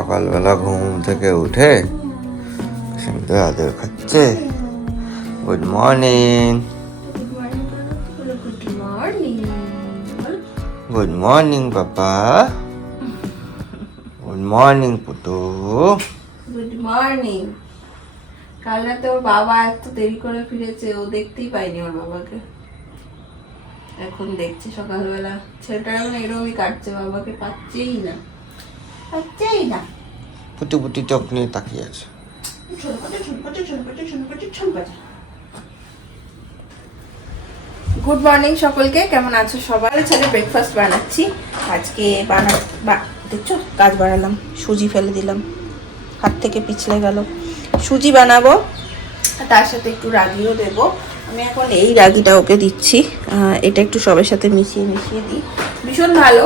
সকালবেলা ঘুম থেকে উঠে সিংহ আদর খাচ্ছে। Good morning, good morning papa, good morning Putu. Good morning. কাল রাতে ওর বাবা এত দেরি করে ফিরেছে, ও দেখতেই পাইনি ওর বাবাকে। এখন দেখছে সকালবেলা, ছেলেটা এখন এরকমই কাটছে, বাবাকে পাচ্ছেই না। পুটু পুটি চোখ নিয়ে তাকিয়ে আছে। গুড মর্নিং সকলকে, কেমন আছো সবাই? ছেলে ব্রেকফাস্ট বানাচ্ছি আজকে। দেখছো কাজ বাড়ালাম, সুজি ফেলে দিলাম, হাত থেকে পিছলে গেল। সুজি বানাবো, তার সাথে একটু রাগিও দেব। আমি এখন এই রাগিটা ওকে দিচ্ছি, এটা একটু সবের সাথে মিশিয়ে দিই। ভীষণ ভালো,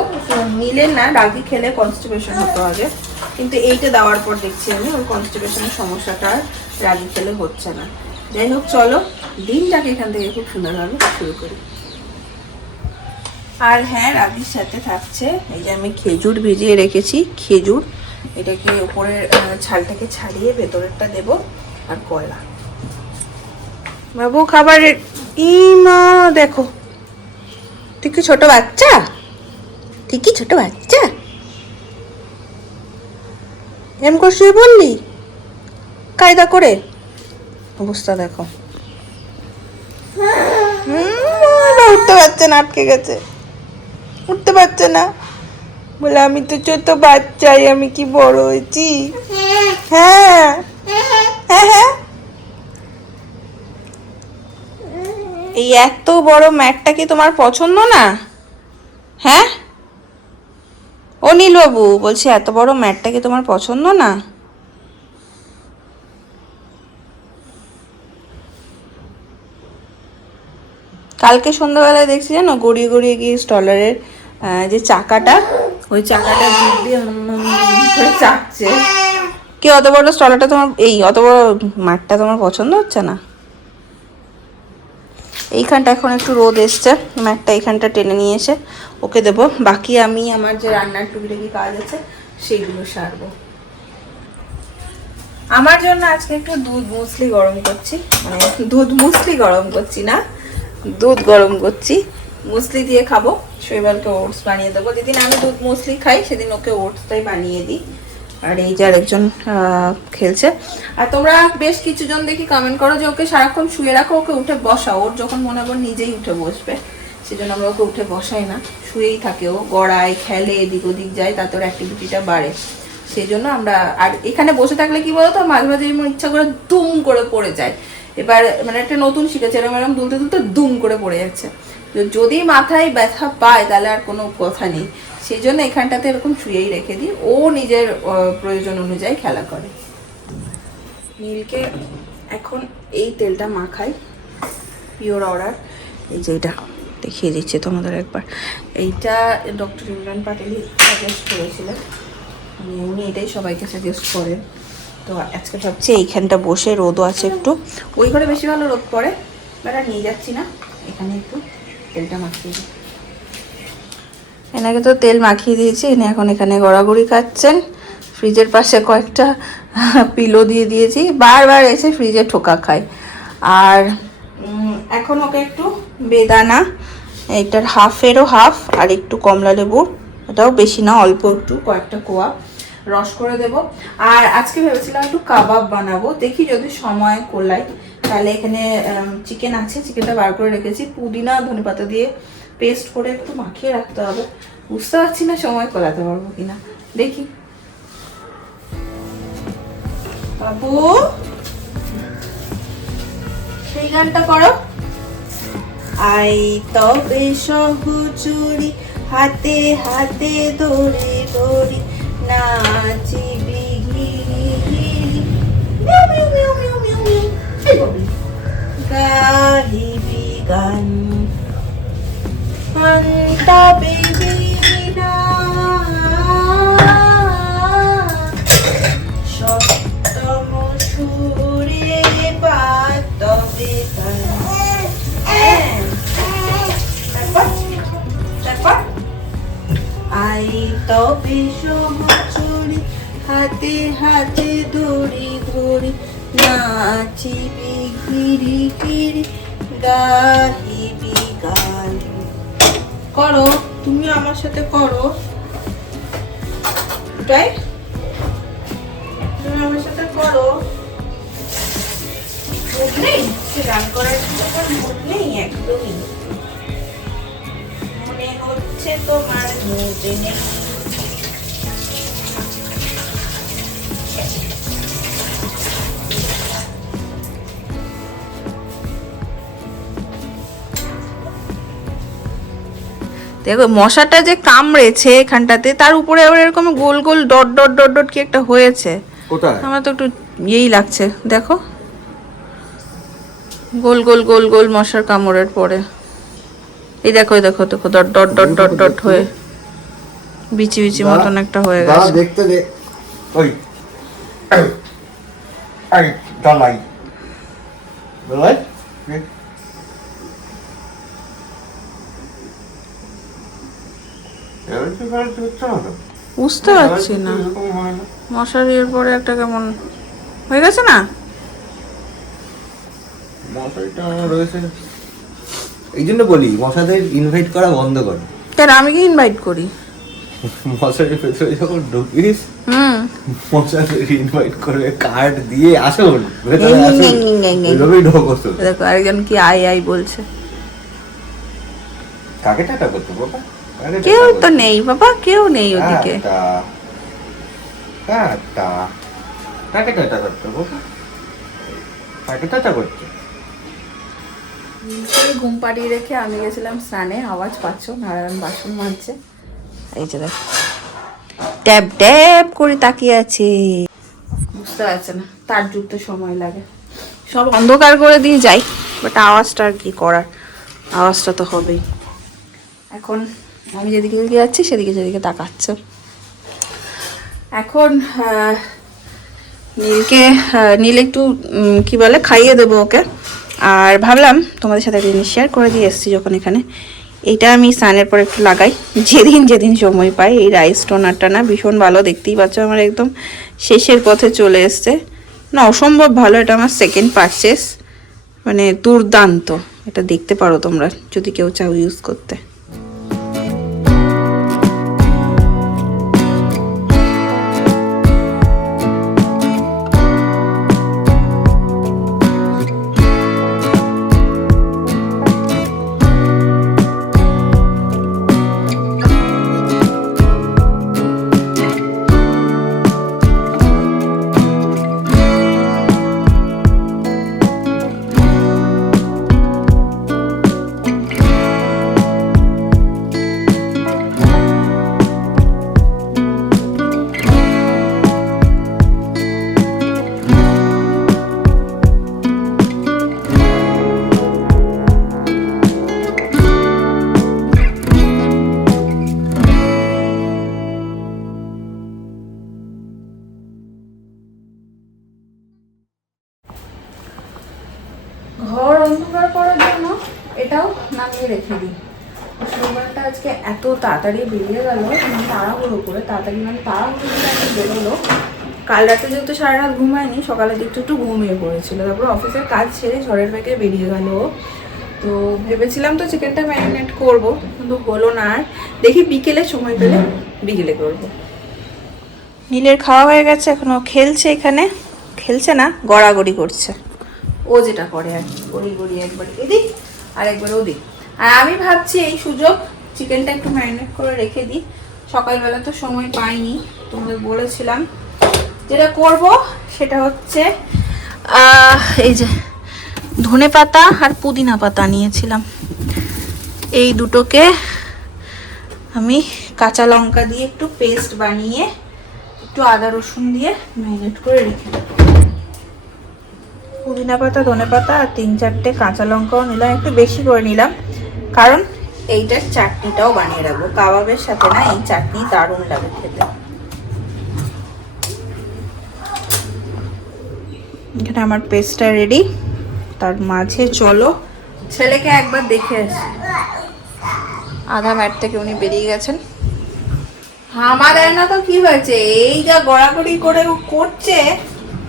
মিলেন না, রাগি খেলে কনস্টিপেশন হতে হবে, কিন্তু এইটা দেওয়ার পর দেখছি আমি ওর কনস্টিপেশনের সমস্যাটা আর রাগি খেলে হচ্ছে না। যাই হোক, চলো দিনটাকে এখান থেকে খুব সুন্দরভাবে শুরু করি। আর হ্যাঁ, রাগির সাথে থাকছে এই যে আমি খেজুর ভিজিয়ে রেখেছি। খেজুর, এটাকে উপরের ছালটাকে ছাড়িয়ে ভেতরেরটা দেব, আর কলা। বাবু খাবারের ইমা দেখো, তুই কি ছোট বাচ্চা? তুই কি ছোট বাচ্চা? এম করছিস বললি কায়দা করে? অবস্থা দেখো, উঠতে পারছে না, আটকে গেছে, উঠতে পারছে না। বলে আমি তো ছোট বাচ্চাই, আমি কি বড় হয়েছি? হ্যাঁ হ্যাঁ হ্যাঁ। এই এত বড় ম্যাটটা কি তোমার পছন্দ না? হ্যাঁ ও নীলবাবু, বলছি এত বড় ম্যাটটা কি তোমার পছন্দ না? কালকে সন্ধ্যাবেলায় দেখছি জানো, গড়িয়ে গড়িয়ে গিয়ে স্টলারের যে চাকাটা, ওই চাকাটা জিভ দিয়ে করে চাপছে। কি অত বড় স্টলারটা তোমার, এই অত বড় মাঠটা তোমার পছন্দ হচ্ছে না? এইখানটা এখন একটু রোদ এসছে, ম্যাটটা এইখানটা টেনে নিয়ে এসে ওকে দেবো। বাকি আমি আমার যে রান্নার টুকিটাকি কাজ আছে সেইগুলো সারবো। আমার জন্য আজকে একটু দুধ মুসলি গরম করছি, মানে দুধ মুসলি গরম করছি না, দুধ গরম করছি, মুসলি দিয়ে খাবো। শৈবালকে ওটস বানিয়ে দেবো। যেদিন আমি দুধ মুসলি খাই সেদিন ওকে ওটসটাই বানিয়ে দিই। আর এই যে আরেকজন খেলছে। আর তোমরা বেশ কিছুজন দেখি কমেন্ট করো যে ওকে সারাক্ষণ শুয়ে রাখো, ওকে উঠে বসাও। ওর যখন মনে হয় নিজেই উঠে বসবে, সেজন্য আমরা ওকে উঠে বসাই না, শুয়েই থাকে। ও গড়ায়, খেলে, এদিক ওদিক যায়, তাতে ওর অ্যাক্টিভিটিটা বাড়ে। সেই জন্য আমরা, আর এখানে বসে থাকলে কি বলতো, মাঝে মাঝে ইচ্ছা করে দুম করে পড়ে যায়। এবার মানে একটা নতুন শিখেছে, এরকম এরকম দুলতে দুলতে দুম করে পড়ে যাচ্ছে। যদি মাথায় ব্যথা পায় তাহলে আর কোনো কথা নেই, সেই জন্য এখানটাতে এরকম শুয়েই রেখে দিই। ও নিজের প্রয়োজন অনুযায়ী খেলা করে। নীলকে এখন এই তেলটা মাখাই, পিওর অর্ডার। এই যে এটা দেখিয়ে দিচ্ছে তোমাদের একবার, এইটা ডক্টর ইমরান পাটেলি সাজেস্ট করেছিলেন, উনি এটাই সবাইকে সাজেস্ট করেন। তো আজকে ভাবছি এইখানটা বসে, রোদও আছে একটু, ওই ঘরে বেশি ভালো রোদ পড়ে, বেটা নিয়ে যাচ্ছি না, এখানে একটু তেলটা মাখিয়ে দিই। এনাকে তো তেল মাখিয়ে দিয়েছি, এনে এখন এখানে গড়াগড়ি খাচ্ছেন। ফ্রিজের পাশে কয়েকটা পিলো দিয়ে দিয়েছি, বারবার এসে ফ্রিজে ঠোকা খায়। আর এখন ওকে একটু বেদানা, এইটার হাফেরও হাফ, আর একটু কমলা লেবুর, এটাও বেশি না, অল্প একটু, কয়েকটা কোয়া রস করে দেব। আর আজকে ভেবেছিলাম একটু কাবাব বানাবো, দেখি যদি সময় কোলাই। তাহলে এখানে চিকেন আছে, চিকেনটা বার করে রেখেছি, পুদিনা ধনেপাতা দিয়ে পেস্ট করে একটু মাখিয়ে রাখতে হবে। বুঝতে পারছি না সময় কোলাতে পারবো কিনা, দেখি। বাবু সেই গানটা করো। আই তবে সহচরি, হাতে হাতে ধরে ধরি, নাচিবি গাহিবি গান, আন্তা বেবি না সপ্তম সুরে বাতবে গান। তারপর আই তবে সহচরি, হাতে হাতে ধরি ধরি নাচিবি গিরি গিরি গাহিবি গান। করো, তুমি আমার সাথে করো, তাই তুমি আমার সাথে করো। মুড নেই সে গান করার মুড নেই একদমই, মনে হচ্ছে তোমার মুড নেই। দেখো মশাটা যে কামড়েছে এখানটাতে, তার উপরে আবার এরকম গোল গোল ডট ডট ডট ডট কি একটা হয়েছে। কোথায়? আমার তো একটু ইয়েই লাগছে, দেখো গোল গোল গোল গোল মশার কামড়ের পরে। এই দেখো এই দেখো দেখো dot dot dot dot dot হয়ে বিচি বিচি মতন একটা হয়ে গেছে। দেখতে দে। ওই এই ডালাই ডালাই বুঝতে পারছি না, মশারির পরে একটা কেমন হয়ে গেছে না। মশারিটা রয়েছে, এই জন্য বলি মশাদের ইনভাইট করা বন্ধ করো। কেন আমি কি ইনভাইট করি? মশারির ভেতরে যখন ঢুকিস মশাদের ইনভাইট করে কার্ড দিয়ে আসুন ভেতরে আসুন, এইভাবেই ঢোকো। দেখো আরেকজন কি আই আই বলছে। কাকে টাটা করতে বাবা? কেউ তো নেই বাবা, কেউ নেই ওদিকে। টাটা কাকে টাটা করতে বাবা? কাকে টাটা করতে? ঘুম পাড়িয়ে রেখে আমি গেছিলাম স্নানে। আওয়াজ পাচ্ছ, নারায়ণ বাসন মাজছে। এই যে দেখো ট্যাব ট্যাব করে তাকিয়ে আছে, বুঝতে পারছে না, তার জুড়তে সময় লাগে। সব অন্ধকার করে দিয়ে যাই, বাট আওয়াজটা আর কি করার, আওয়াজটা তো হবেই। এখন আমি যেদিকে যেদিকে যাচ্ছি সেদিকে সেদিকে তাকাচ্ছে। এখন নীল একটু কি বলে খাইয়ে দেবো ওকে। আর ভাবলাম তোমাদের সাথে একটা জিনিস শেয়ার করে দিয়ে এসেছি যখন এখানে, এইটা আমি স্নানের পর একটু লাগাই যেদিন যেদিন সময় পাই। এই রাইস টোনারটা না ভীষণ ভালো, দেখতেই পাচ্ছ আমার একদম শেষের পথে চলে এসছে না, অসম্ভব ভালো। এটা আমার সেকেন্ড পারচেস, মানে দুর্দান্ত। এটা দেখতে পারো তোমরা যদি কেউ চাও ইউজ করতে। ঘর অন্ধকার করার জন্য এটাও নামিয়ে রেখে দিই। শনিবারটা আজকে এত তাড়াতাড়ি বেরিয়ে গেল, তাড়াহুড়ো করে তাড়াতাড়ি মানে তাড়াহুড়ো করে এখন বেরোলো। কাল রাতে যেহেতু সারা রাত ঘুমায়নি, সকালের দিকটা একটু ঘুমিয়ে পড়েছিল, তারপর অফিসের কাজ ছেড়ে ঝড়ের বেগে বেরিয়ে গেল। তো ভেবেছিলাম তো চিকেনটা ম্যারিনেট করবো, কিন্তু হলো না। আর দেখি বিকেলে সময় পেলে বিকেলে করবো। নীলের খাওয়া হয়ে গেছে, এখনো খেলছে এখানে, খেলছে না গড়াগড়ি করছে। ও যেটা করে আর কি, গড়ি গড়ি একবার এদিক আর একবার ওদিক। আর আমি ভাবছি এই সুযোগ চিকেনটা একটু ম্যারিনেট করে রেখে দিই। সকালবেলা তো সময় পাইনি, তোমাদের বলেছিলাম। যেটা করব সেটা হচ্ছে এই যে ধনে পাতা আর পুদিনা পাতা নিয়েছিলাম, এই দুটোকে আমি কাঁচা লঙ্কা দিয়ে একটু পেস্ট বানিয়ে একটু আদা রসুন দিয়ে ম্যারিনেট করে রেখে দেবো। পুদিনা পাতা, ধনে পাতা আর 3-4টে কাঁচা লঙ্কাও নিলাম, একটু বেশি করে নিলাম, কারণ এইটার চাটনিটাও বানিয়ে রাখবো। কাবাবের সাথে না এই চাটনি দারুণ লাগে খেতে। এখানে আমার পেস্টটা রেডি। তার মাঝে চলো ছেলেকে একবার দেখে আসি। আধা ম্যাট থেকে উনি বেরিয়ে গেছেন, হামা দেয় না তো কি হয়েছে, এই যা গড়াগড়ি করে ও করছে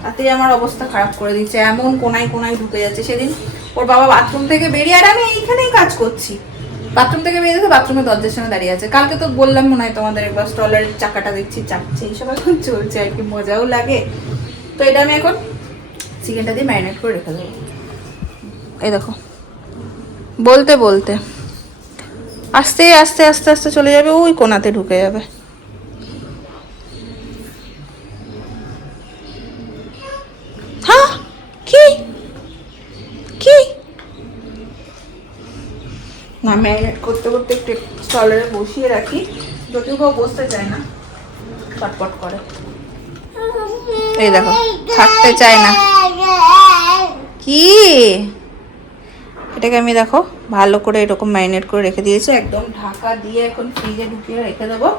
তাতে আমার অবস্থা খারাপ করে দিচ্ছে। এমন কোনায় কোনায় ঢুকে যাচ্ছে। সেদিন ওর বাবা বাথরুম থেকে বেরিয়ে, আর আমি এইখানেই কাজ করছি, বাথরুম থেকে বেরিয়ে দেখো বাথরুমের দরজার সামনে দাঁড়িয়ে আছে। কালকে তো বললাম মনে হয় তোমাদের, একবার স্টলের চাকাটা দেখছি চাপছে, এইসব এখন চলছে আর কি, মজাও লাগে। তো এটা আমি এখন চিকেনটা দিয়ে ম্যারিনেট করে রেখে দেবো। এই দেখো বলতে বলতে আস্তে আস্তে আস্তে আস্তে চলে যাবে, ওই কোনাতে ঢুকে যাবে। হ্যাঁ কি কি না, ম্যারিনেট করতে করতে একটু স্টলারে বসিয়ে রাখি, যদিও কেউ বসতে চায় না, চটপট করে। এই দেখো থাকতে চায় না। কি এটাকে আমি দেখো ভালো করে এরকম ম্যারিনেট করে রেখে দিয়েছি, একদম ঢাকা দিয়ে এখন ফ্রিজে ঢুকিয়ে রেখে দেবো।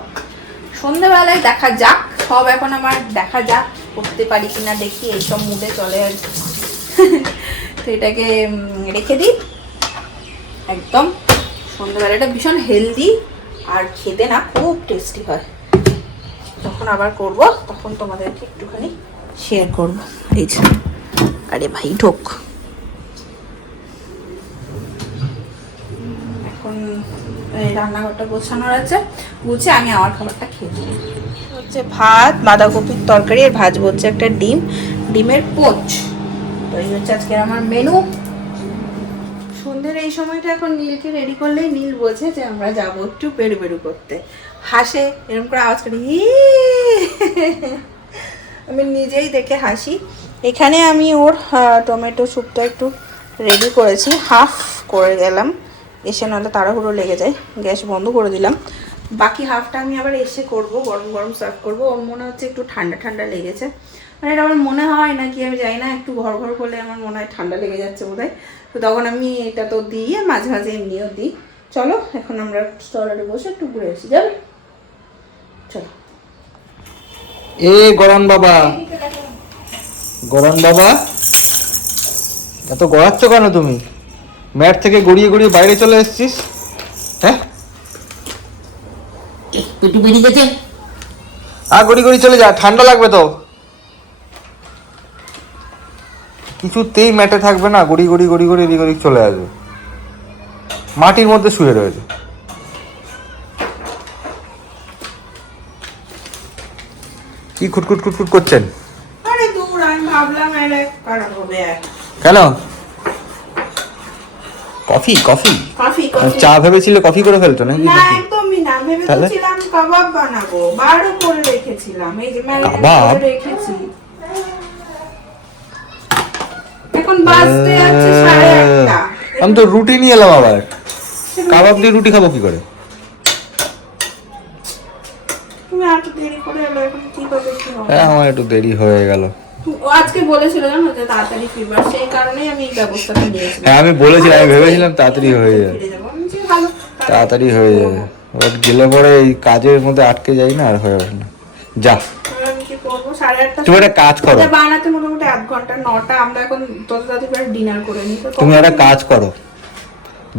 সন্ধ্যেবেলায় দেখা যাক, সব এখন আমার দেখা যাক, করতে পারি কিনা দেখি, এইসব মুডে চলে আর কি। তো এটাকে রেখে দিই একদম সন্ধ্যেবেলা। এটা ভীষণ হেলদি আর খেতে না খুব টেস্টি হয়। যখন আবার করব তখন তোমাদেরকে একটুখানি শেয়ার করবো। এই যে আরে ভাই ঢোক, এখন রান্নাঘরটা গোছানোর আছে, গুছে আমি আমার খাবারটা খেয়ে নিই। হচ্ছে ভাত, বাঁধাকপির তরকারি, আর ভাজবো হচ্ছে একটা ডিম, ডিমের পোচ। তো এই হচ্ছে আজকে আমার মেনু। সন্ধ্যের এই সময়টা এখন নীলকে রেডি করলেই নীল বোঝে যে আমরা যাবো একটু বেরু বেরু করতে, হাসে এরকম করে আওয়াজ করে, আমি নিজেই দেখে হাসি। এখানে আমি ওর টমেটো স্যুপটা একটু রেডি করেছি, হাফ করে গেলাম এসে, নাহলে তাড়াহুড়ো লেগে যায়, গ্যাস বন্ধ করে দিলাম। বাকি হাফটা আমি আবার এসে করব, গরম গরম সার্ভ করবো। ওর মনে হচ্ছে একটু ঠান্ডা ঠান্ডা লেগেছে, মানে এটা আমার মনে হয় নাকি আমি জানি না, একটু ঘর ঘর করলে আমার মনে হয় ঠান্ডা লেগে যাচ্ছে বোধহয়। তো তখন আমি এটা তো দিই, মাঝে মাঝে এমনিও দিই। চলো এখন আমরা স্টলারে বসে একটু ঘুরে আসি, যাবে? চলো। এ গরম বাবা, গরম বাবা, এত গড়াচ্ছ কেন তুমি? ম্যাট থেকে গড়িয়ে গড়িয়ে বাইরে চলে এসেছিস, হ্যাঁ? পেটু বেরিয়ে গেছে। গড়ি গড়ি চলে যা, ঠান্ডা লাগবে তো। কিছুতেই ম্যাটে থাকবে না, গড়ি গড়ি গড়ি গড়ি এদিক ওদিক চলে আসবে, মাটির মধ্যে শুয়ে রয়েছে। কি খুটখুট খুটখুট করছেন? আরে দূর, আমি ভাবলাম এলে খারাপ হবে। কেন? কফি কফি কফি চা ভেবেছিলে কফি করে ফেলতো নাকি? না একদমই না, ভেবেছিলাম কাবাব বানাবো, বারো করে রেখেছিলাম, এই যে ম্যারিনেট করে রেখেছি। এখন বাজতে আছে 8:30। আমি তো রুটি নিয়ে এলাম, আবার কাবাব দিয়ে রুটি খাবো কি করে? তুমি একটু দেরি করে এলো, এখন কি করবে কি হবে? হ্যাঁ আমার একটু দেরি হয়ে গেল। ও আজকে বলেছিল জানো যে তাড়াতাড়ি ফিরবার, সেই কারণেই আমি এই ব্যবস্থাটা নিয়েছি। হ্যাঁ আমি বলেছিলাম, আমি ভেবেছিলাম তাড়াতাড়ি হয়ে যাবে, তাড়াতাড়ি হয়ে যাবে। ওর গেলে পরে এই কাজের মধ্যে আটকে যাই না, আর হয়ে ওঠে না। যা তুমি একটা কাজ করো, বানাতে মোটামুটি 1 ঘন্টা, 9টা। আমরা এখন তত তাড়াতাড়ি ডিনার করে নিই। তুমি একটা কাজ করো,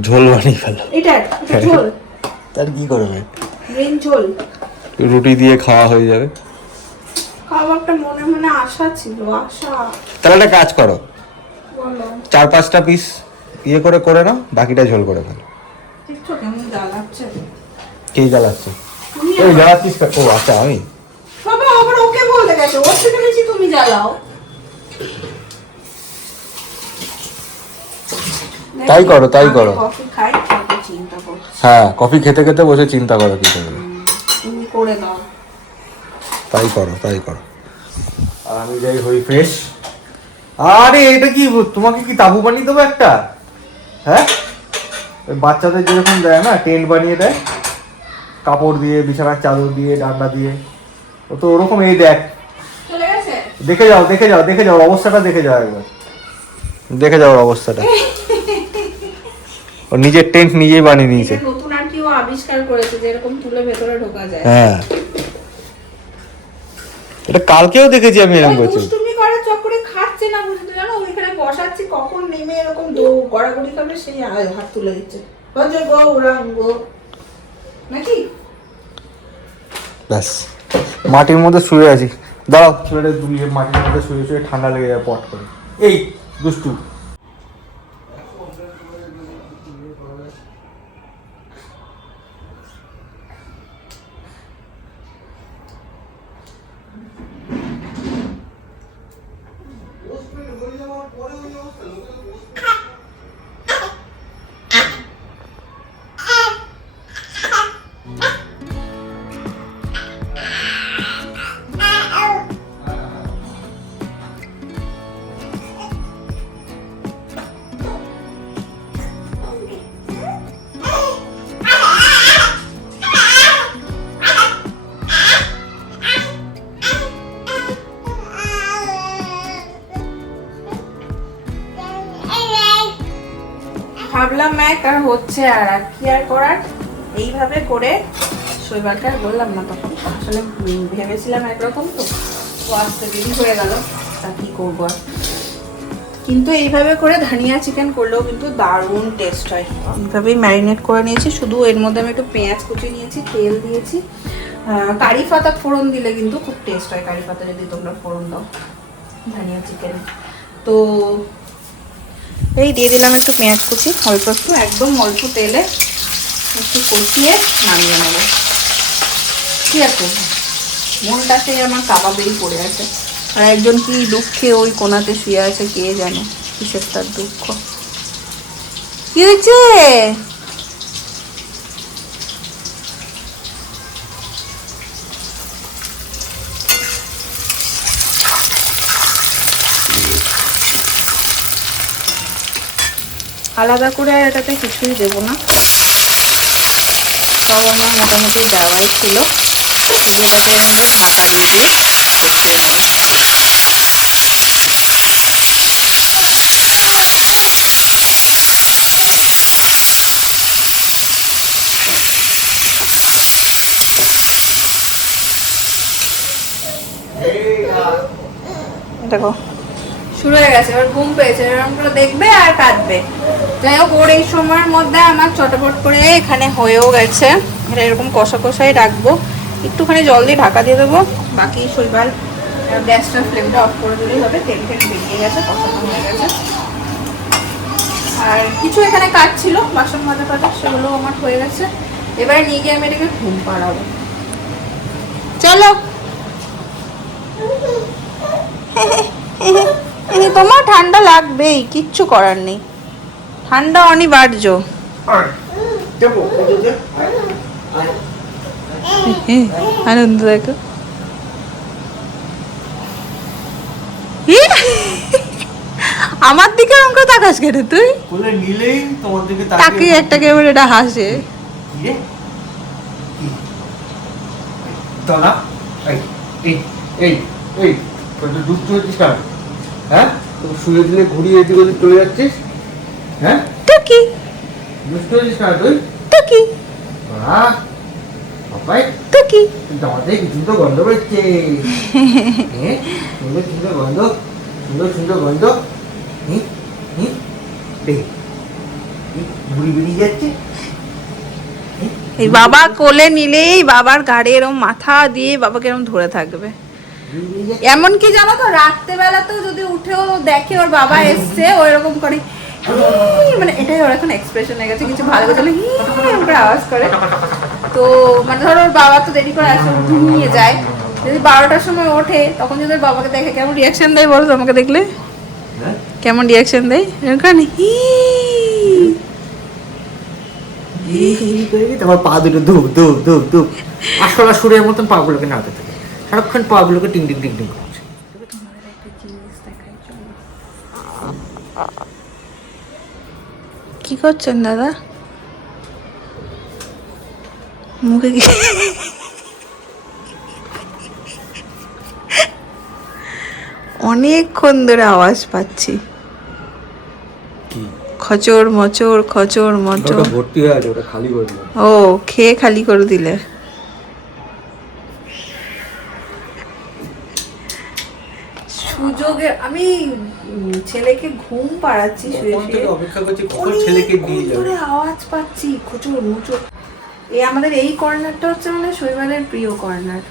ঝোল বানিয়ে ফেলো। এটা ঝোল, তার কি করবে? গ্রিন ঝোল, রুটি দিয়ে খাওয়া হয়ে যাবে। খাবারটা মনে মনে আশা ছিল, আশা। তাহলে একটা কাজ করো, বলো 4-5টা পিস ইয়ে করে করে নাও, বাকিটা ঝোল করে ফেলো। দেখছো কেমন জ্বালাচ্ছে? কে জ্বালাচ্ছে? ওই জ্বালাচ্ছিস? ও আচ্ছা, আমি বাবা আবার ওকে বলে গেছে, ওর থেকে বেশি তুমি জ্বালাও। তাই করো, তাই করো। কফি খাই, তারপর চিন্তা করো। হ্যাঁ কফি খেতে খেতে বসে চিন্তা করো কি করবে। তুমি করে দাও। তাই করো, তাই করো। আর আমি যাই হই ফ্রেশ। আরে এটা কি, তোমাকে কি তাবু বানিয়ে দেবো একটা? হ্যাঁ ওই বাচ্চাদের যেরকম দেয় না, টেন্ট বানিয়ে দেয় কাপড় দিয়ে, বিছানার চাদর দিয়ে, ডান্ডা দিয়ে, ও তো ওরকম। এই দেখ, চলে গেছে। দেখে যাও, দেখে যাও, দেখে যাও অবস্থাটা, দেখে যাও একবার, দেখে যাও অবস্থাটা। ও নিজের টেন্ট নিজেই বানিয়ে নিয়েছে। এটা নতুন আর কি ও আবিষ্কার করেছে যে এরকম তুলে ভেতরে ঢোকা যায়। হ্যাঁ এটা কালকেও দেখেছি আমি এরকম করছি। দুষ্টুমি করার চক্করে খাচ্ছে না বুঝতে, জানো ওইখানে বসাচ্ছি, কখন নেমে এরকম গড়াগড়ি করবে, সেই হাত তুলে দিচ্ছে। হচ্ছে গৌরাঙ্গ নাকি? ব্যাস মাটির মধ্যে শুয়ে আছি, দাঁড়াও ছেলেটা দুলিয়ে মাটির মধ্যে শুয়ে শুয়ে ঠান্ডা লেগে যায় পট করে। এই দুষ্টু ভাবলাম এক আর হচ্ছে আর কি আর করার, এইভাবে করে শৈবালকে আর বললাম না তখন, আসলে ভেবেছিলাম একরকম তো আসতে দেরি হয়ে গেল, তা কি করবো আর। কিন্তু এইভাবে করে ধনিয়া চিকেন করলেও কিন্তু দারুণ টেস্ট হয়। এইভাবেই ম্যারিনেট করে নিয়েছি, শুধু এর মধ্যে আমি একটু পেঁয়াজ কুচি নিয়েছি, তেল দিয়েছি, কারি পাতা ফোড়ন দিলে কিন্তু খুব টেস্ট হয়, কারি পাতা যদি তোমরা ফোড়ন দাও ধনিয়া চিকেনে। তো এই দিয়ে দিলাম একটু পেঁয়াজ কুচি, অল্প একটু, একদম অল্প তেলে একটু কষিয়ে নামিয়ে নেবো। কি আর করবো, মনটা সেই আমার কাবাবেই পড়ে আছে। আর একজন কি দুঃখে ওই কোনাতে শুয়ে আছে, কে জানে কিসের তার দুঃখ। কি হয়েছে? আলাদা করে আর এটাতে কিছুই দেবো না, সব আমার মোটামুটি দেওয়াই ছিল, শুধু এটাকে আমি ঢাকা দিয়ে দিয়ে কষিয়ে নেবো। দেখো শুরু হয়ে গেছে, এবার ঘুম পেয়েছে, এরকম করে দেখবে আর কাঁদবে। যাই হোক, ওর এই সময়ের মধ্যে আমার চটপট করে এখানে হয়েও গেছে। এটা এরকম কষা কষাই রাখবো, একটুখানি জল দিয়ে ঢাকা দিয়ে দেবো। বাকি শৈবাল গ্যাসটার ফ্লেমটা অফ করে দিলেই হবে, তেল ফেল বেরিয়ে গেছে, কষানো হয়ে গেছে। আর কিছু এখানে কাজ ছিল, বাসন মাজা টাজা, সেগুলো আমার হয়ে গেছে। এবার নিয়ে গিয়ে আমি এটাকে ঘুম পাড়াবো। চলো তোমার ঠান্ডা লাগবেই, কিচ্ছু করার নেই, ঠান্ডা অনিবার্য। আনন্দ দেখো, আমার দিকে আমাকে তাকাস কেন তুই? বলে নিলেই তোমার দিকে তাকিয়ে একটা ক্যামেরা এটা হাসে। দাদা এই এই এই এই তুই দুষ্টু হচ্ছিস কেন? হ্যাঁ তোকে শুয়ে দিলে ঘুরিয়ে এদিকে ওদিক চলে যাচ্ছিস, হ্যাঁ তো কি দুষ্টু হচ্ছিস কেন তুই? তো কি বাবাই তো কি দাঁতে কিছু তো গন্ধ বেরোচ্ছে, সুন্দর সুন্দর গন্ধ, সুন্দর সুন্দর গন্ধ, ঘুরি বেরিয়ে যাচ্ছে। এই বাবা কোলে নিলেই বাবার ঘাড়ে এরকম মাথা দিয়ে বাবাকে এরকম ধরে থাকবে। এমনকি জানো তো, রাত্রেবেলাতেও যদি উঠেও দেখে ওর বাবা এসছে, ও এরকম করে, মানে এটাই ওর এখন এক্সপ্রেশন হয়ে গেছে, কিছু ভালো করে এরকম করে আওয়াজ করে। তো মানে ধরো ওর বাবা তো দেরি করে আসে, ঘুমিয়ে যায়, যদি 12টার সময় ওঠে, তখন যদি ওর বাবাকে দেখে কেমন রিয়াকশন দেয় বলো তোমাকে দেখলে? কেমন রিয়াকশন দেয়? এরকম তোমার পা দুটো ধূপ ধূপ ধূপ ধূপ আসলা সুরের মতন পা গুলোকে নাড়তে থাকে, সারাক্ষণ পা গুলোকে টিং টিং টিং টিং করছে। কি করছেন দাদা? মুখে কি অনেকক্ষণ ধরে আওয়াজ পাচ্ছি, খচর মচর খচর মচর। ভর্তি হয়ে আছে, ওটা খালি করে দিলাম। ও খেয়ে খালি করে দিলে। সুযোগে আমি ছেলেকে ঘুম পাড়াচ্ছি, শুয়ে শুয়ে অপেক্ষা করছি কখন ছেলেকে দিয়ে যাবে। আওয়াজ পাচ্ছি খচর মচর। এই আমাদের এই কর্নারটা হচ্ছে মানে শৈবালের প্রিয় কর্নার।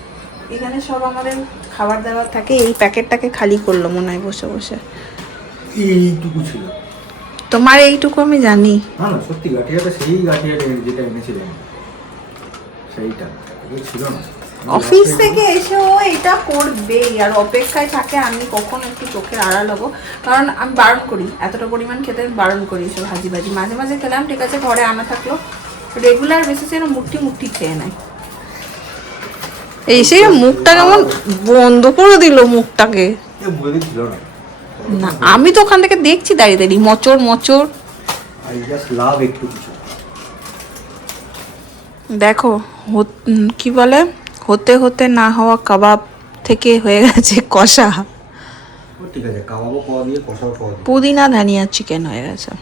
এখানে সব আমাদের খাবার দাবার থাকে। এই প্যাকেটটাকে খালি করলো মনে হয় বসে বসে। এইটুকু ছিল তোমার এইটুকু আমি জানি। না না, সত্যি গাঠিয়াটা সেই গাঠিয়াটা যেটা এনেছিলাম সেইটা ছিল না। অফিস থেকে এসে ও এটা করবেই আর অপেক্ষায় থাকে আমি কখন একটু চোখের আড়াল হবো। কারণ আমি বারণ করি, এতটা পরিমাণ খেতে বারণ করি এসব ভাজি ভাজি। মাঝে মাঝে খেলাম ঠিক আছে, ঘরে আনা থাকলো, রেগুলার বেসিসে মুঠি মুঠি খেয়ে নেয়। এই সেই মুখটা কেমন বন্ধ করে দিল মুখটাকে। ছিল না না আমি তো ওখান থেকে দেখছি দাঁড়িয়ে দাঁড়িয়ে মচর মচর। আই জাস্ট লাভ একটু কিছু। দেখো কি বলে, হতে হতে না হওয়া কাবাব থেকে হয়ে গেছে কষা। ঠিক আছে, কাবাবও খাওয়া দিয়ে কষাও খাওয়া দিয়ে। পুদিনা ধনিয়া চিকেন হয়ে গেছে।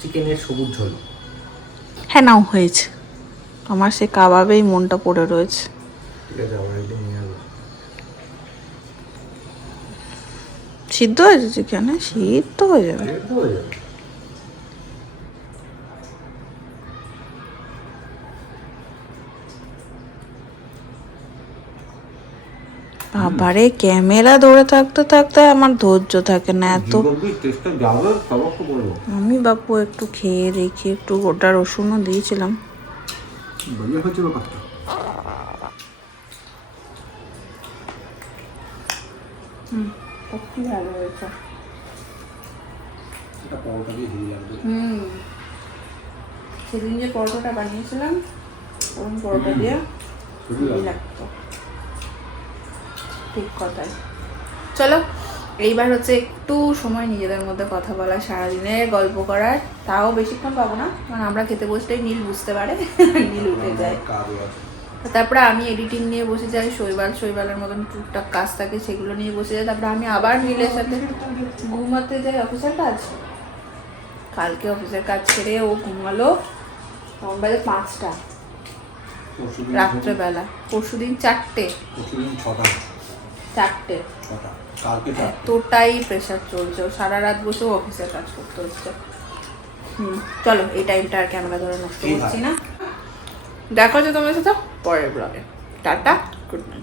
চিকেনের সবুজ ঝোল। হ্যাঁ নাও হয়েছে, আমার সে কাবাবেই মনটা পড়ে রয়েছে। ঠিক আছে, আবার একদিন নিয়ে আসবো। সিদ্ধ হয়েছে চিকেনে, সিদ্ধ হয়ে যাবে। একটু হয়ে যাবে। বাবারে ক্যামেরা ধরে থাকতে থাকতে আমার ধৈর্য থাকে না এত। টেস্টটা যাবে তবে তো বলবো। আমি বাপু একটু খেয়ে দেখি, একটু গোটা রসুনও দিয়েছিলাম। बढ़िया হচ্ছে ব্যাপারটা। সত্যি ভালো হয়েছে। এটা পরোটা দিয়ে হেভি লাগবে। সেদিন যে পরোটাটা বানিয়েছিলাম ওরকম পরোটা দিয়ে হেভি লাগতো। ঠিক কথাই। চলো এইবার হচ্ছে একটু সময় নিজেদের মধ্যে কথা বলা, সারাদিনের গল্প করার। তাও বেশিক্ষণ পাবো না, কারণ আমরা খেতে বসলেই নীল বুঝতে পারে, নীল উঠে যায়। তারপরে আমি এডিটিং নিয়ে বসে যাই, শৈবালের মতন টুকটাক কাজ থাকে সেগুলো নিয়ে বসে যাই। তারপরে আমি আবার নীলের সাথে ঘুমাতে যাই অফিসের কাজ। কালকে অফিসের কাজ ছেড়ে ও ঘুমালো, তখন বাজে 5টা রাত্রেবেলা। পরশুদিন 4টে, 4টে। এতটাই প্রেশার চলছে, সারা রাত বসেও অফিসের কাজ করতে হচ্ছে। চলো এই টাইমটা আর ক্যামেরা ধরে নষ্ট করছি না। দেখা হচ্ছে তোমার সাথে পরের ব্লগে। Tata, good night.